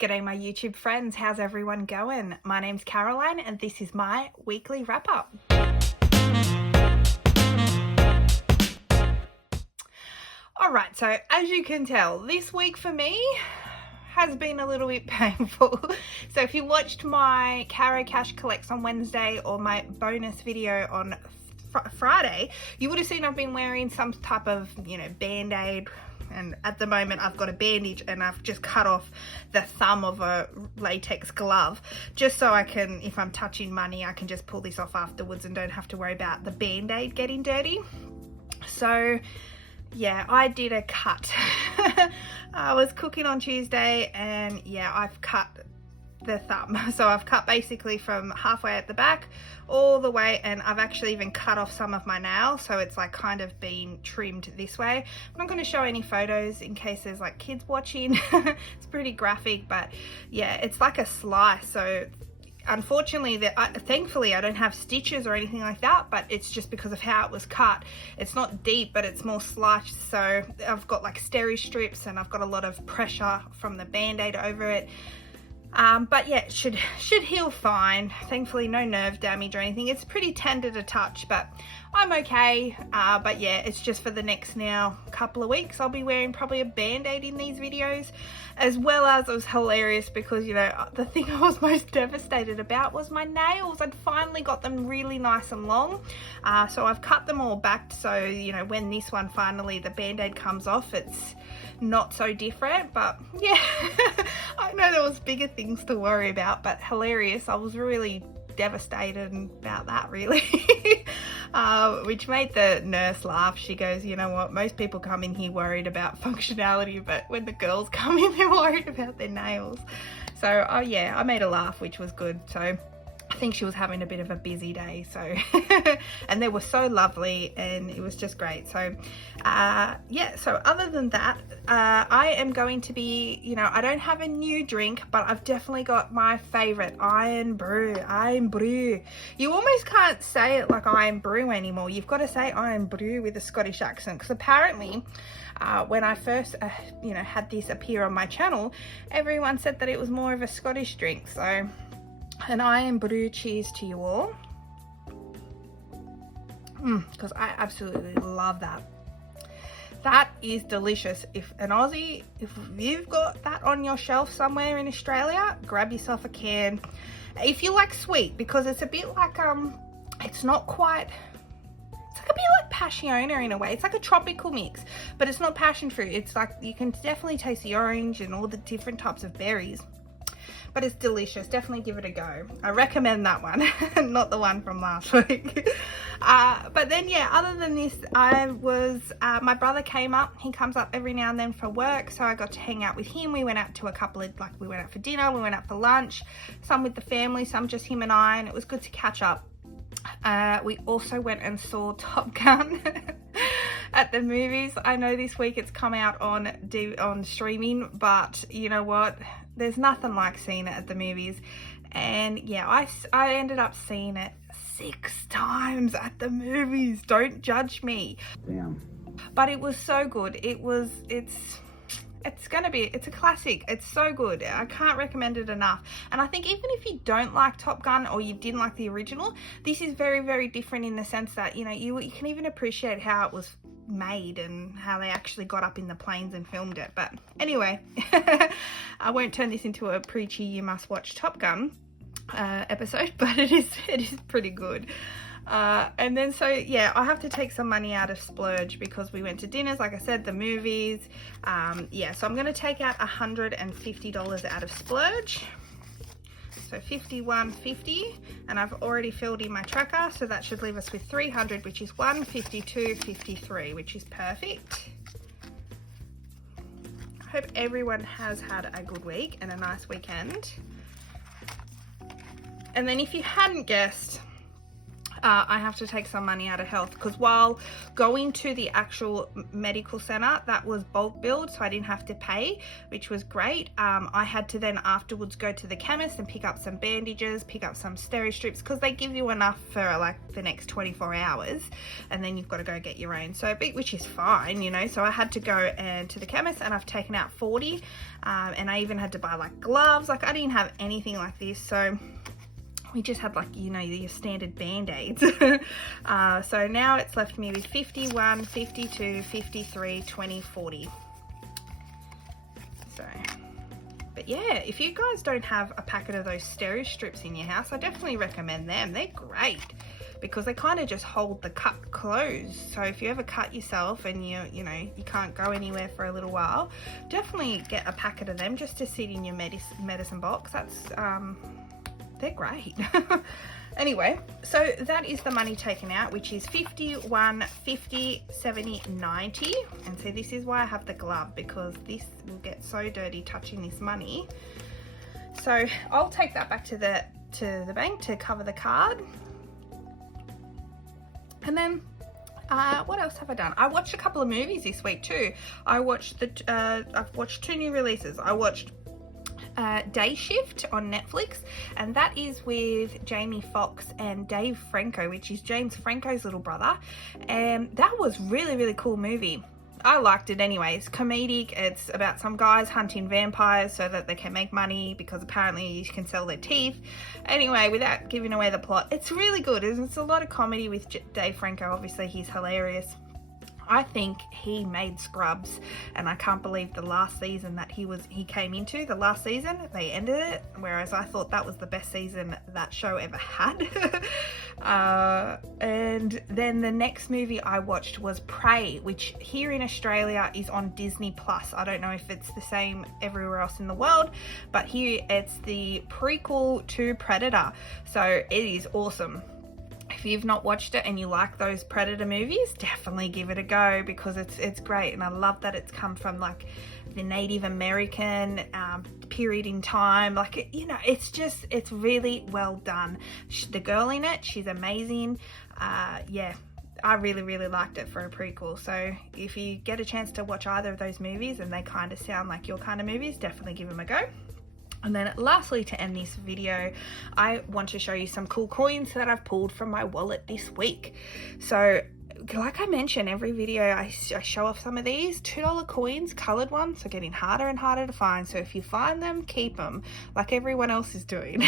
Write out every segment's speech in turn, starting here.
G'day my YouTube friends, how's everyone going? My name's Caroline and this is my weekly wrap up. Alright, so as you can tell, this week for me has been a little bit painful. So if you watched my CAROCASH collects on Wednesday or my bonus video on Friday, you would have seen I've been wearing some type of, band-aid, and at the moment I've got a bandage and I've just cut off the thumb of a latex glove just so I can, if I'm touching money, I can just pull this off afterwards and don't have to worry about the band-aid getting dirty. So yeah, I did a cut. I was cooking on Tuesday and yeah, I've cut the thumb. So I've cut basically from halfway at the back all the way, and I've actually even cut off some of my nails, so it's like kind of been trimmed this way. I'm not going to show any photos in case there's like kids watching. It's pretty graphic, but yeah, it's like a slice. So unfortunately, thankfully I don't have stitches or anything like that, but it's just because of how it was cut. It's not deep, but it's more sliced, so I've got like steri strips and I've got a lot of pressure from the band-aid over it. But yeah, it should heal fine. Thankfully no nerve damage or anything. It's pretty tender to touch, but I'm okay. But yeah, it's just for the next now couple of weeks I'll be wearing probably a band-aid in these videos, as well as it was hilarious because the thing I was most devastated about was my nails. I'd finally got them really nice and long, so I've cut them all back, so when this one finally the band-aid comes off, it's not so different. But yeah, I know there was bigger things to worry about, but hilarious. I was really devastated about that, really. Which made the nurse laugh. She goes, you know what, most people come in here worried about functionality, but when the girls come in, they're worried about their nails. So oh yeah, I made her laugh, which was good. So I think she was having a bit of a busy day, so and they were so lovely and it was just great. So yeah, so other than that, I am going to be, I don't have a new drink, but I've definitely got my favorite IRN. You almost can't say it like IRN anymore. You've got to say IRN with a Scottish accent, because apparently when I first had this appear on my channel, everyone said that it was more of a Scottish drink. So an IRN cheers to you all, because I absolutely love that. That is delicious. If you've got that on your shelf somewhere in Australia, grab yourself a can. If you like sweet, because it's a bit like it's not quite, it's like a bit like Passiona in a way. It's like a tropical mix, but it's not passion fruit. It's like you can definitely taste the orange and all the different types of berries. But it's delicious. Definitely give it a go. I recommend that one, not the one from last week. But then yeah, other than this, my brother came up. He comes up every now and then for work, so I got to hang out with him. We went out to we went out for dinner, we went out for lunch, some with the family, some just him and I, and it was good to catch up. We also went and saw Top Gun at the movies. I know this week it's come out on streaming, but you know what? There's nothing like seeing it at the movies. And yeah, I ended up seeing it 6 times at the movies. Don't judge me. Damn. But it was so good. It's a classic. It's so good. I can't recommend it enough. And I think even if you don't like Top Gun or you didn't like the original, this is very, very different in the sense that, you can even appreciate how it was made and how they actually got up in the planes and filmed it. But anyway, I won't turn this into a preachy you must watch Top Gun episode, but it is pretty good. And then so yeah, I have to take some money out of splurge because we went to dinners, like I said, the movies. Yeah, so I'm going to take out $150 out of splurge, so $51.50, and I've already filled in my tracker, so that should leave us with $300, which is $152.53, which is perfect. I hope everyone has had a good week and a nice weekend. And then if you hadn't guessed, I have to take some money out of health, because while going to the actual medical center, that was bulk billed, so I didn't have to pay, which was great. I had to then afterwards go to the chemist and pick up some bandages, pick up some steri strips, because they give you enough for like the next 24 hours, and then you've got to go get your own, so which is fine, you know. So I had to go and to the chemist, and I've taken out 40, and I even had to buy like gloves. Like, I didn't have anything like this, so we just had, like, you know, your standard band-aids. So now it's left me with 51, 52, 53, 20, 40. So, but yeah, if you guys don't have a packet of those steri strips in your house, I definitely recommend them. They're great because they kind of just hold the cut closed. So if you ever cut yourself and you know, you can't go anywhere for a little while, definitely get a packet of them just to sit in your medicine box. That's they're great. Anyway, so that is the money taken out, which is 51, 50, 70, 90. And so this is why I have the glove, because this will get so dirty touching this money. So I'll take that back to the bank to cover the card. And then what else have I done? I watched a couple of movies this week too. I've watched 2 new releases. I watched Day Shift on Netflix, and that is with Jamie Foxx and Dave Franco, which is James Franco's little brother, and that was really cool movie. I liked it anyway. It's comedic. It's about some guys hunting vampires so that they can make money, because apparently you can sell their teeth. Anyway, without giving away the plot, it's really good. It's a lot of comedy with Dave Franco. Obviously, he's hilarious. I think he made Scrubs, and I can't believe the last season that he came into. The last season, they ended it, whereas I thought that was the best season that show ever had. And then the next movie I watched was Prey, which here in Australia is on Disney Plus. I don't know if it's the same everywhere else in the world, but here it's the prequel to Predator, so it is awesome. If you've not watched it and you like those Predator movies, definitely give it a go, because it's great. And I love that it's come from like the Native American period in time. Like, you know, it's really well done. The girl in it, she's amazing. Yeah, I really liked it for a prequel. So if you get a chance to watch either of those movies and they kind of sound like your kind of movies, definitely give them a go. And then lastly, to end this video, I want to show you some cool coins that I've pulled from my wallet this week. So like I mentioned, every video I show off some of these $2 coins, colored ones, are getting harder and harder to find. So if you find them, keep them, like everyone else is doing.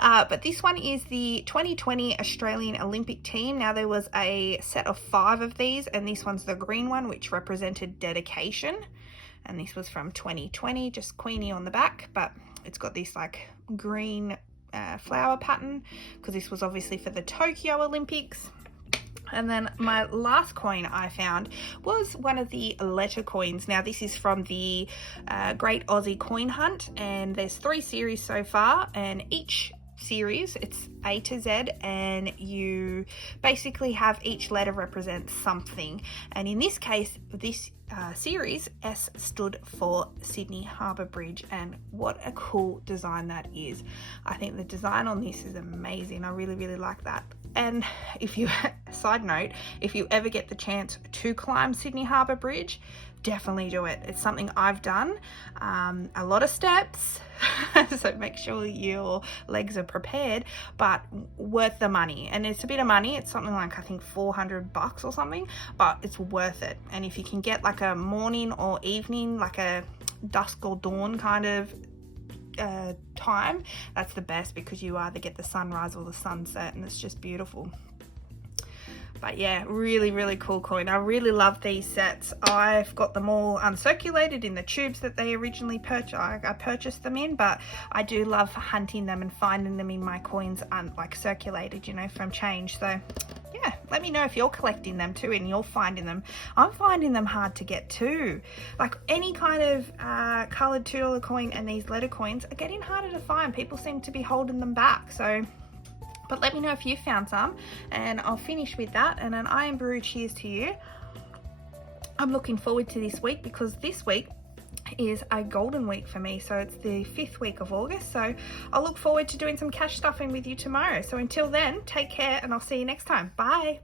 But this one is the 2020 Australian Olympic team. Now there was a set of 5 of these, and this one's the green one, which represented dedication. And this was from 2020, just Queenie on the back, but it's got this like green flower pattern, because this was obviously for the Tokyo Olympics. And then my last coin I found was one of the letter coins. Now this is from the Great Aussie Coin Hunt, and there's 3 series so far, and each series, it's A to Z, and you basically have each letter represent something. And in this case, this series, S stood for Sydney Harbour Bridge, and what a cool design that is. I think the design on this is amazing. I really like that. And if you, side note, if you ever get the chance to climb Sydney Harbour Bridge, definitely do it. It's something I've done. A lot of steps, so make sure your legs are prepared, but worth the money. And it's a bit of money. It's something like, I think $400 or something, but it's worth it. And if you can get like a morning or evening, like a dusk or dawn kind of time, that's the best, because you either get the sunrise or the sunset, and it's just beautiful. But yeah, really cool coin. I really love these sets. I've got them all uncirculated in the tubes that they originally I purchased them in, but I do love hunting them and finding them in my coins like circulated, you know, from change. So yeah, let me know if you're collecting them too and you're finding them. I'm finding them hard to get too. Like any kind of colored $2 coin and these letter coins are getting harder to find. People seem to be holding them back. So, but let me know if you found some, and I'll finish with that. And an IRN cheers to you. I'm looking forward to this week, because this week is a golden week for me, so it's the 5th week of August, so I'll look forward to doing some cash stuffing with you tomorrow. So until then, take care and I'll see you next time. Bye.